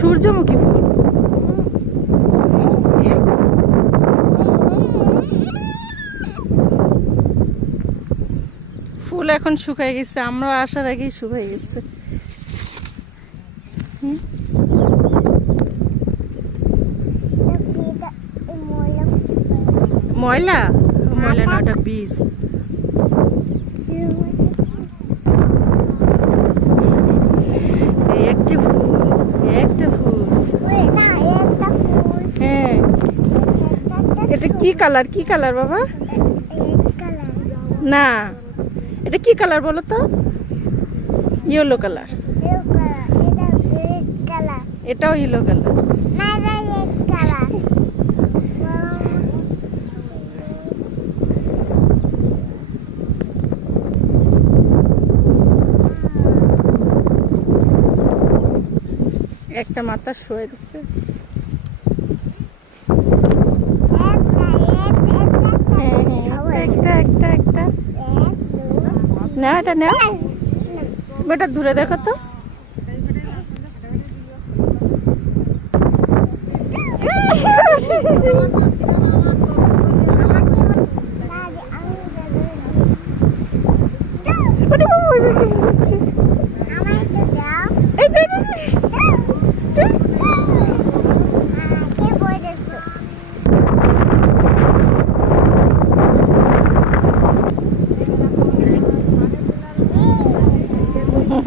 সূর্যমুখী ফুল। ফুল এখন শুকায় গেছে, আমরা আসার আগেই শুকায় গেছে। ময়লা? ময়লা না ওটা বীজ এই একটা ফুল এই একটা ফুল হ্যাঁ এটা কি কালার কি কালার বাবা? না। এটা কি কালার বলো তো? ইয়েলো কালার এটাও ইয়েলো কালার একটা মাথা শুয়ে দিচ্ছে একটা একটা একটা। না এটা দূরে দেখো তো।